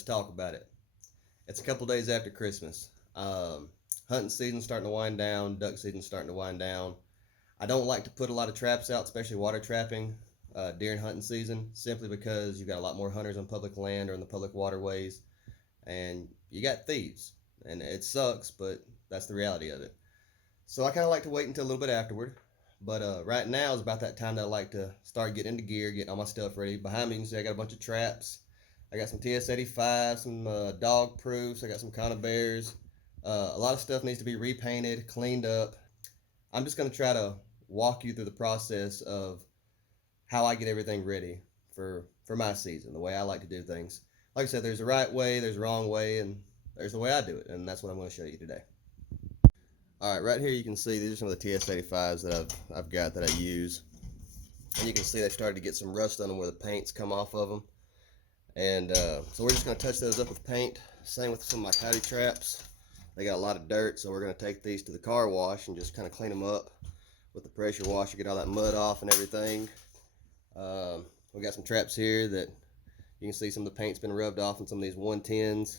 let's talk about it. It's a couple days after Christmas. Hunting season's starting to wind down. Duck season's starting to wind down. I don't like to put a lot of traps out, especially water trapping, during hunting season, simply because you've got a lot more hunters on public land or in the public waterways, and you got thieves. And it sucks, but that's the reality of it. So I kind of like to wait until a little bit afterward. But right now is about that time that I like to start getting into gear, getting all my stuff ready. Behind me, you can see I got a bunch of traps. I got some TS85, some dog proofs. I got some conibears. A lot of stuff needs to be repainted, cleaned up. I'm just going to try to walk you through the process of how I get everything ready for my season, the way I like to do things. Like I said, there's a right way, there's a wrong way, and there's the way I do it, and that's what I'm going to show you today. All right, right here you can see these are some of the TS85s that I've got that I use. And you can see they've started to get some rust on them where the paint's come off of them. And so we're just going to touch those up with paint. Same with some of my coyote traps. They got a lot of dirt, so we're going to take these to the car wash and just kind of clean them up with the pressure washer, get all that mud off and everything. We got some traps here that you can see some of the paint's been rubbed off on some of these 110s.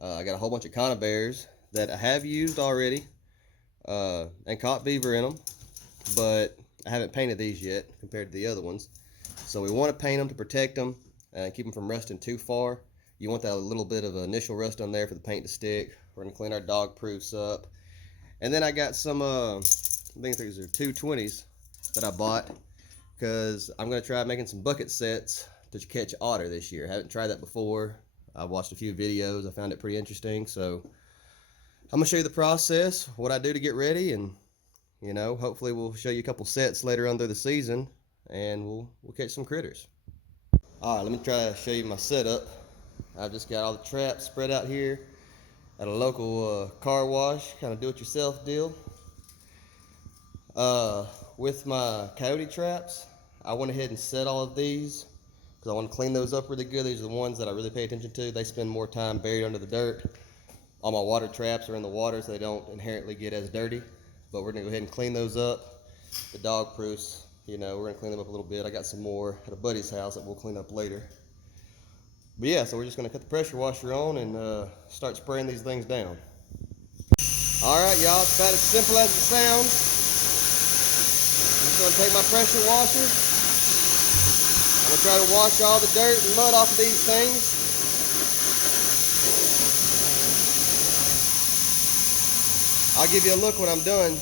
I got a whole bunch of conibears that I have used already and caught beaver in them, but I haven't painted these yet compared to the other ones. So we want to paint them to protect them and keep them from rusting too far. You want that little bit of initial rust on there for the paint to stick. We're going to clean our dog proofs up. And then I got some, I think these are 220s that I bought because I'm going to try making some bucket sets to catch otter this year. I haven't tried that before. I watched a few videos. I found it pretty interesting. So I'm going to show you the process, what I do to get ready, and hopefully we'll show you a couple sets later on through the season, and we'll catch some critters. All right, let me try to show you my setup. I've just got all the traps spread out here at a local car wash, kind of do-it-yourself deal. With my coyote traps, I went ahead and set all of these because I want to clean those up really good. These are the ones that I really pay attention to. They spend more time buried under the dirt. All my water traps are in the water, so they don't inherently get as dirty. But we're going to go ahead and clean those up. The dog proofs, we're going to clean them up a little bit. I got some more at a buddy's house that we'll clean up later. But yeah, so we're just going to cut the pressure washer on and start spraying these things down. All right, y'all, it's about as simple as it sounds. I'm just going to take my pressure washer. I'm going to try to wash all the dirt and mud off of these things. I'll give you a look when I'm done,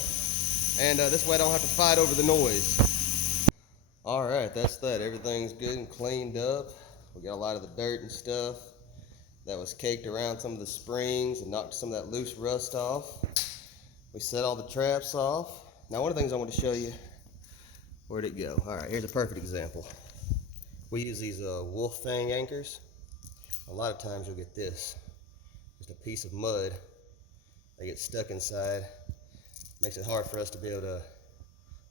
and this way I don't have to fight over the noise. All right, that's that. Everything's good and cleaned up. We got a lot of the dirt and stuff that was caked around some of the springs and knocked some of that loose rust off. We set all the traps off. Now, one of the things I want to show you, where'd it go? All right, here's a perfect example. We use these wolf fang anchors. A lot of times you'll get this, just a piece of mud. They get stuck inside. Makes it hard for us to be able to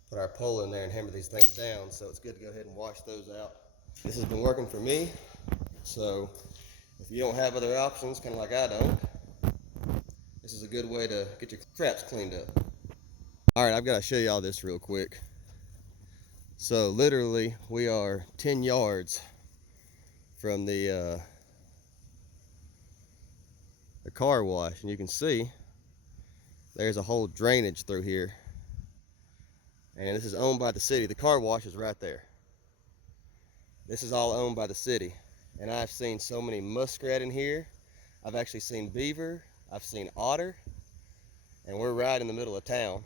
put our pole in there and hammer these things down, so it's good to go ahead and wash those out. This has been working for me, so if you don't have other options, kind of like I don't, this is a good way to get your traps cleaned up. All right, I've got to show you all this real quick. So literally, we are 10 yards from the car wash, and you can see there's a whole drainage through here, and this is owned by the city. The car wash is right there. This is all owned by the city, and I've seen so many muskrat in here. I've actually seen beaver, I've seen otter, and we're right in the middle of town.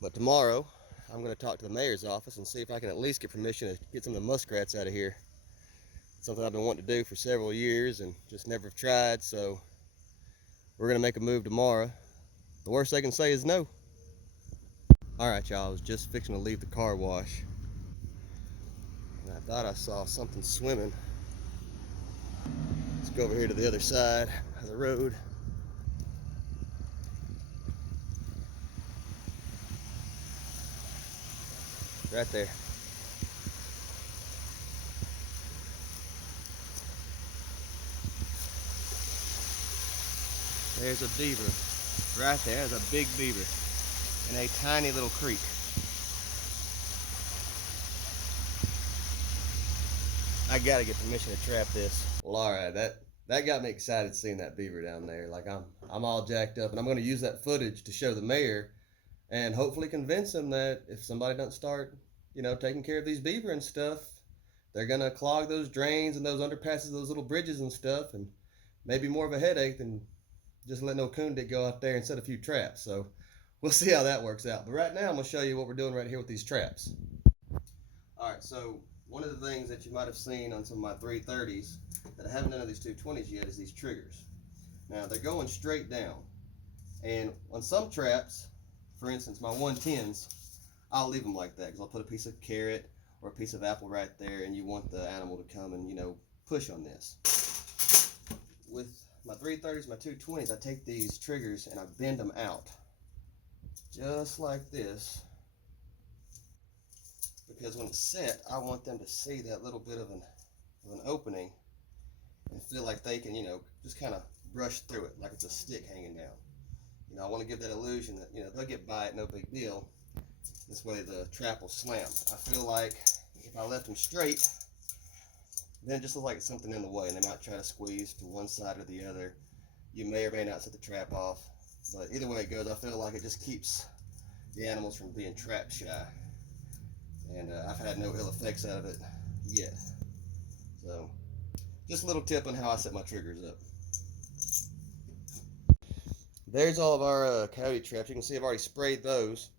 But tomorrow I'm going to talk to the mayor's office and see if I can at least get permission to get some of the muskrats out of here. It's something I've been wanting to do for several years and just never have tried, so we're going to make a move tomorrow. The worst they can say is no. All right, y'all, I was just fixing to leave the car wash, and I thought I saw something swimming. Let's go over here to the other side of the road. Right there. There's a beaver. Right there, there's a big beaver in a tiny little creek. I gotta get permission to trap this. Well, all right, that got me excited seeing that beaver down there. Like I'm all jacked up, and I'm gonna use that footage to show the mayor, and hopefully convince him that if somebody doesn't start, taking care of these beaver and stuff, they're gonna clog those drains and those underpasses, those little bridges and stuff, and maybe more of a headache than just letting no coon dick go out there and set a few traps. So we'll see how that works out. But right now, I'm gonna show you what we're doing right here with these traps. All right, so one of the things that you might have seen on some of my 330s that I haven't done on these 220s yet is these triggers. Now they're going straight down, and on some traps, for instance my 110s, I'll leave them like that because I'll put a piece of carrot or a piece of apple right there, and you want the animal to come and push on this. With my 330s, my 220s, I take these triggers and I bend them out just like this, because when it's set, I want them to see that little bit of an opening and feel like they can, just kind of brush through it like it's a stick hanging down. I want to give that illusion that, they'll get by it, no big deal. This way the trap will slam. I feel like if I left them straight, then it just looks like it's something in the way, and they might try to squeeze to one side or the other. You may or may not set the trap off, but either way it goes, I feel like it just keeps the animals from being trap shy. And I've had no ill effects out of it yet. So, just a little tip on how I set my triggers up. There's all of our coyote traps. You can see I've already sprayed those.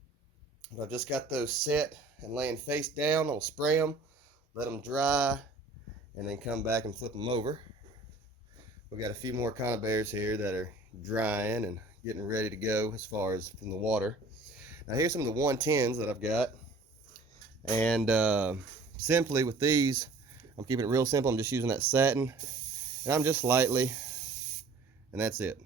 But I've just got those set and laying face down. I'll spray them, let them dry, and then come back and flip them over. We've got a few more conibears here that are drying and getting ready to go as far as from the water. Now here's some of the 110s that I've got. And simply with these, I'm keeping it real simple. I'm just using that satin, and I'm just lightly, and that's it.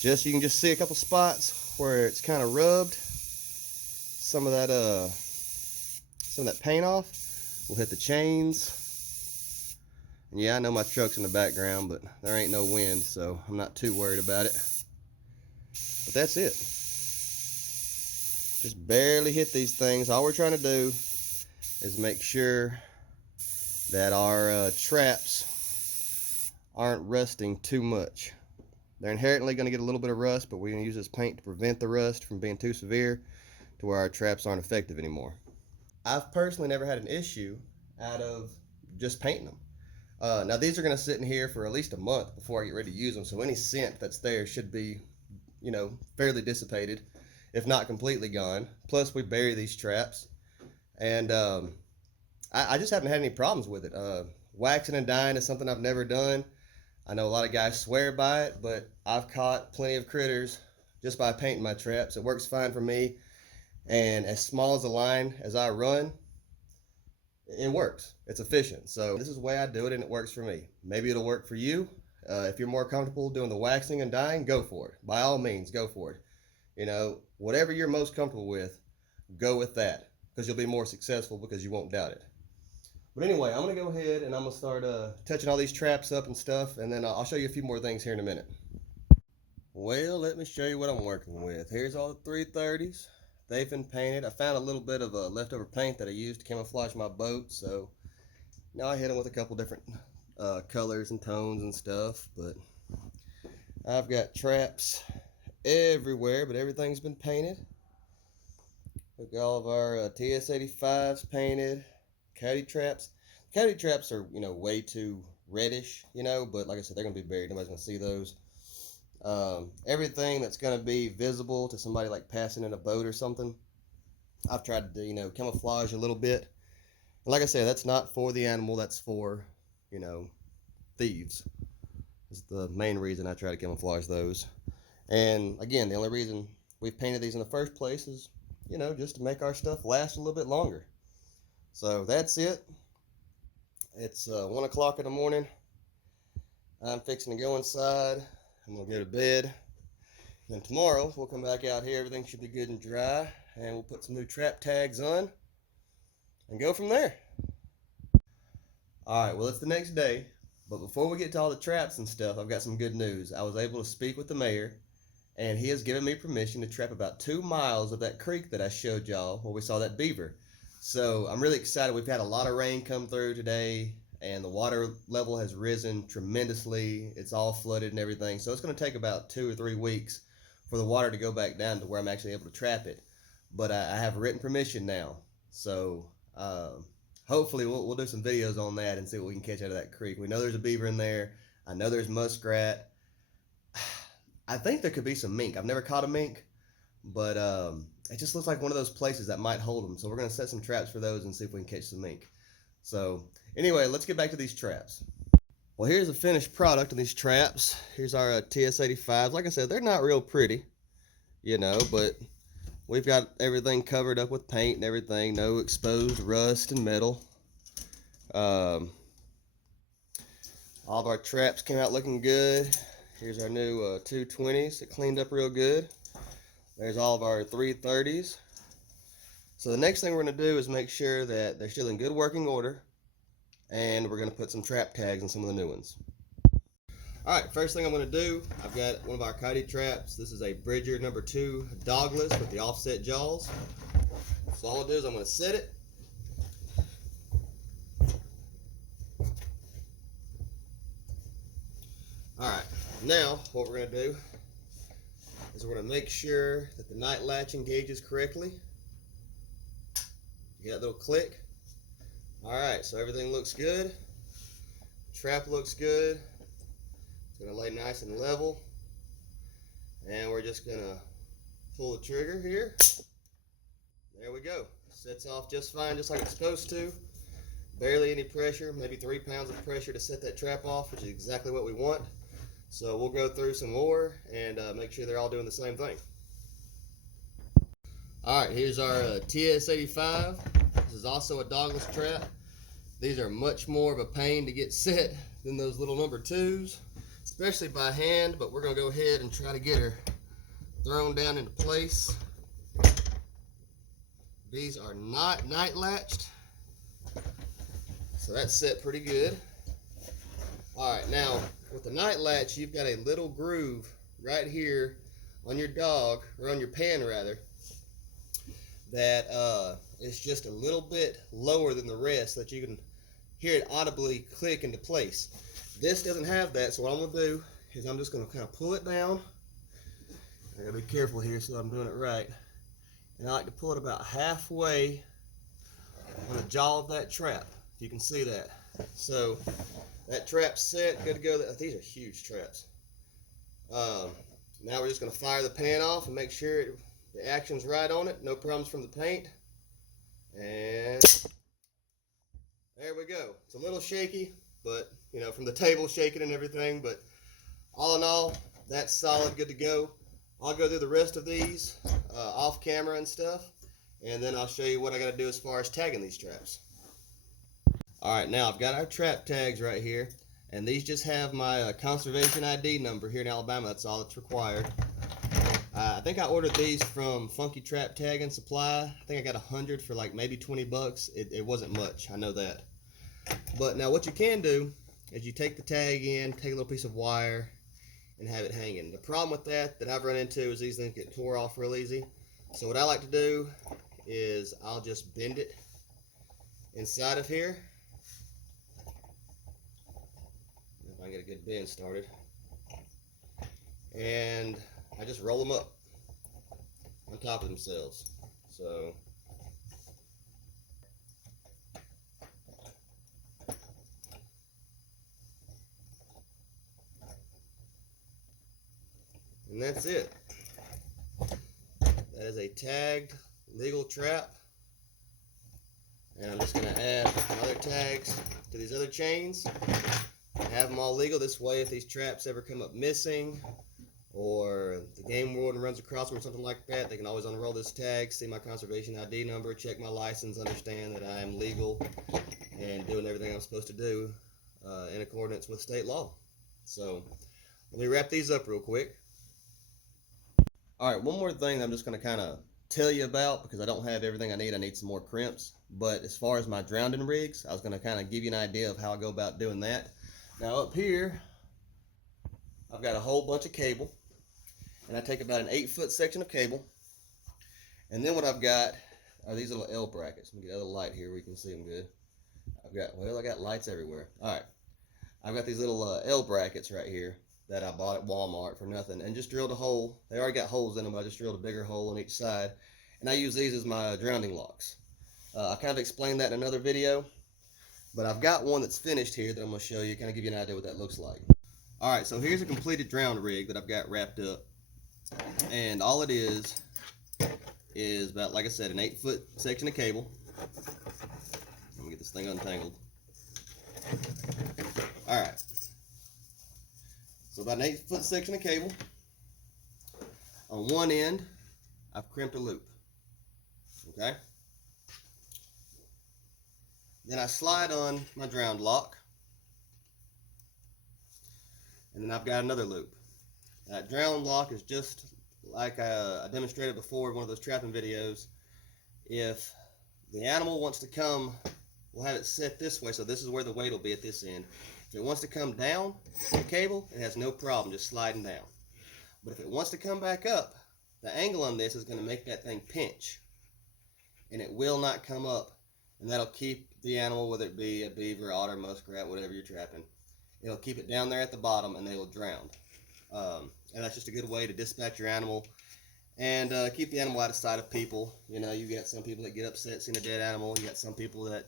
You can just see a couple spots where it's kind of rubbed some of that paint off. We'll hit the chains, and yeah, I know my truck's in the background, but there ain't no wind, so I'm not too worried about it. But that's it. Just barely hit these things. All we're trying to do is make sure that our traps aren't rusting too much. They're inherently going to get a little bit of rust, but we're going to use this paint to prevent the rust from being too severe to where our traps aren't effective anymore. I've personally never had an issue out of just painting them. Now these are going to sit in here for at least a month before I get ready to use them, so any scent that's there should be, fairly dissipated, if not completely gone. Plus we bury these traps, and I just haven't had any problems with it. Waxing and dyeing is something I've never done. I know a lot of guys swear by it, but I've caught plenty of critters just by painting my traps. It works fine for me, and as small as a line as I run, it works. It's efficient. So this is the way I do it, and it works for me. Maybe it'll work for you. If you're more comfortable doing the waxing and dyeing, go for it. By all means, go for it. Whatever you're most comfortable with, go with that, because you'll be more successful because you won't doubt it. But anyway, I'm going to go ahead and I'm going to start touching all these traps up and stuff, and then I'll show you a few more things here in a minute. Well, let me show you what I'm working with. Here's all the 330s. They've been painted. I found a little bit of leftover paint that I used to camouflage my boat, so now I hit them with a couple different colors and tones and stuff. But I've got traps everywhere, but everything's been painted. We've got all of our TS-85s painted. Coyote traps. Coyote traps are, way too reddish, but like I said, they're going to be buried. Nobody's going to see those. Everything that's going to be visible to somebody like passing in a boat or something, I've tried to, camouflage a little bit. And like I said, that's not for the animal. That's for, thieves. Is the main reason I try to camouflage those. And again, the only reason we've painted these in the first place is, just to make our stuff last a little bit longer. So that's it. It's 1 o'clock in the morning. I'm fixing to go inside. I'm going to go to bed. Then tomorrow we'll come back out here. Everything should be good and dry. And we'll put some new trap tags on and go from there. Alright, well, it's the next day. But before we get to all the traps and stuff, I've got some good news. I was able to speak with the mayor, and he has given me permission to trap about 2 miles of that creek that I showed y'all where we saw that beaver. So I'm really excited. We've had a lot of rain come through today, and the water level has risen tremendously. It's all flooded and everything. So it's going to take about 2 or 3 weeks for the water to go back down to where I'm actually able to trap it. But I have written permission now. So hopefully we'll do some videos on that and see what we can catch out of that creek. We know there's a beaver in there. I know there's muskrat. I think there could be some mink. I've never caught a mink, but it just looks like one of those places that might hold them. So we're going to set some traps for those and see if we can catch some mink. So anyway, let's get back to these traps. Well, here's the finished product of these traps. Here's our TS85s. Like I said, they're not real pretty, you know, but we've got everything covered up with paint and everything. No exposed rust and metal. All of our traps came out looking good. Here's our new 220s. It cleaned up real good. There's all of our 330s. So the next thing we're going to do is make sure that they're still in good working order, and we're going to put some trap tags in some of the new ones. Alright, first thing I'm going to do, I've got one of our coyote traps. This is a Bridger number 2 dogless with the offset jaws. So all I'll do is I'm going to set it. Alright, now what we're going to do is we're going to make sure that the night latch engages correctly. You got that little click. Alright, so everything looks good. Trap looks good. It's going to lay nice and level. And we're just going to pull the trigger here. There we go. Sets off just fine, just like it's supposed to. Barely any pressure, maybe 3 pounds of pressure to set that trap off, which is exactly what we want. So we'll go through some more and make sure they're all doing the same thing. Alright, here's our TS85. This is also a dogless trap. These are much more of a pain to get set than those little number 2s, especially by hand, but we're going to go ahead and try to get her thrown down into place. These are not night latched, so that's set pretty good. Alright, now with the night latch, you've got a little groove right here on your dog, or on your pan rather, that is just a little bit lower than the rest, so that you can hear it audibly click into place. This doesn't have that, so what I'm going to do is I'm just going to kind of pull it down. I got to be careful here so I'm doing it right. And I like to pull it about halfway on the jaw of that trap, if you can see that. So that trap's set, good to go. These are huge traps. Now we're just going to fire the pan off and make sure the action's right on it. No problems from the paint. And there we go. It's a little shaky, but you know, from the table shaking and everything, but all in all, that's solid, good to go. I'll go through the rest of these off camera and stuff, and then I'll show you what I got to do as far as tagging these traps. Alright, now I've got our trap tags right here, and these just have my conservation ID number here in Alabama. That's all that's required. I think I ordered these from Funky Trap Tag and Supply. I think I got 100 for like maybe 20 bucks. It wasn't much, I know that. But now what you can do is you take the tag in, take a little piece of wire, and have it hanging. The problem with that I've run into is these things get tore off real easy. So what I like to do is I'll just bend it inside of here. If I can get a good bend started. And I just roll them up on top of themselves. So and that's it. That is a tagged legal trap. And I'm just going to add other tags to these other chains and have them all legal. This way, if these traps ever come up missing, or the game warden runs across them or something like that, they can always unroll this tag, see my conservation ID number, check my license, understand that I am legal and doing everything I'm supposed to do in accordance with state law. So let me wrap these up real quick. Alright, one more thing I'm just going to kind of tell you about, because I don't have everything I need some more crimps. But as far as my drowning rigs, I was going to kind of give you an idea of how I go about doing that. Now up here, I've got a whole bunch of cable. And I take about an 8-foot section of cable, and then what I've got are these little L brackets. Let me get a little light here where you can see them good. I got lights everywhere. All right, I've got these little L brackets right here that I bought at Walmart for nothing, and just drilled a hole. They already got holes in them, but I just drilled a bigger hole on each side, and I use these as my grounding locks. I kind of explained that in another video, but I've got one that's finished here that I'm going to show you, kind of give you an idea what that looks like. All right, so here's a completed drown rig that I've got wrapped up, and all it is about, like I said, an 8-foot section of cable. Let me get this thing untangled. All right, so about an 8-foot section of cable. On one end, I've crimped a loop. Okay. Then I slide on my drown lock, and then I've got another loop. That drown lock is just like I demonstrated before in one of those trapping videos. If the animal wants to come, we'll have it set this way, so this is where the weight will be at this end. If it wants to come down the cable, it has no problem just sliding down. But if it wants to come back up, the angle on this is going to make that thing pinch, and it will not come up, and that'll keep the animal, whether it be a beaver, otter, muskrat, whatever you're trapping, it'll keep it down there at the bottom, and they will drown. And that's just a good way to dispatch your animal and keep the animal out of sight of people. You know, you got some people that get upset seeing a dead animal. You got some people that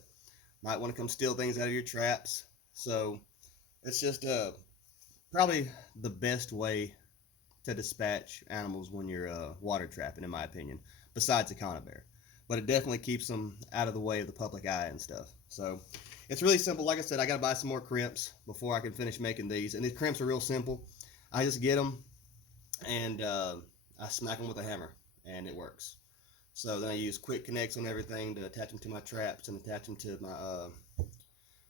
might want to come steal things out of your traps. So it's just probably the best way to dispatch animals when you're water trapping, in my opinion, besides a conibear. But it definitely keeps them out of the way of the public eye and stuff. So it's really simple. Like I said, I got to buy some more crimps before I can finish making these. And these crimps are real simple. I just get them and I smack them with a hammer, and it works. So then I use quick connects on everything to attach them to my traps and attach them to my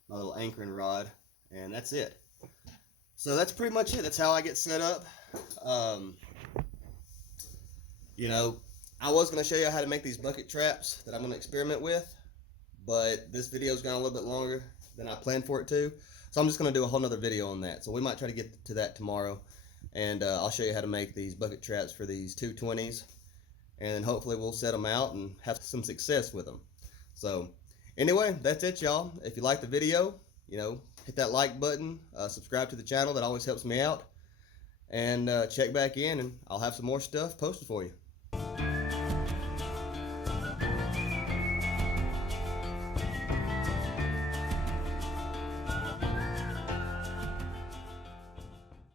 my little anchoring rod, and that's it. So that's pretty much it. That's how I get set up. You know, I was going to show you how to make these bucket traps that I'm going to experiment with, but this video's gone a little bit longer than I planned for it to. So I'm just going to do a whole nother video on that. So we might try to get to that tomorrow, and I'll show you how to make these bucket traps for these 220s, and hopefully we'll set them out and have some success with them. So anyway, that's it, y'all. If you like the video, you know, hit that like button, subscribe to the channel. That always helps me out. And check back in, and I'll have some more stuff posted for you.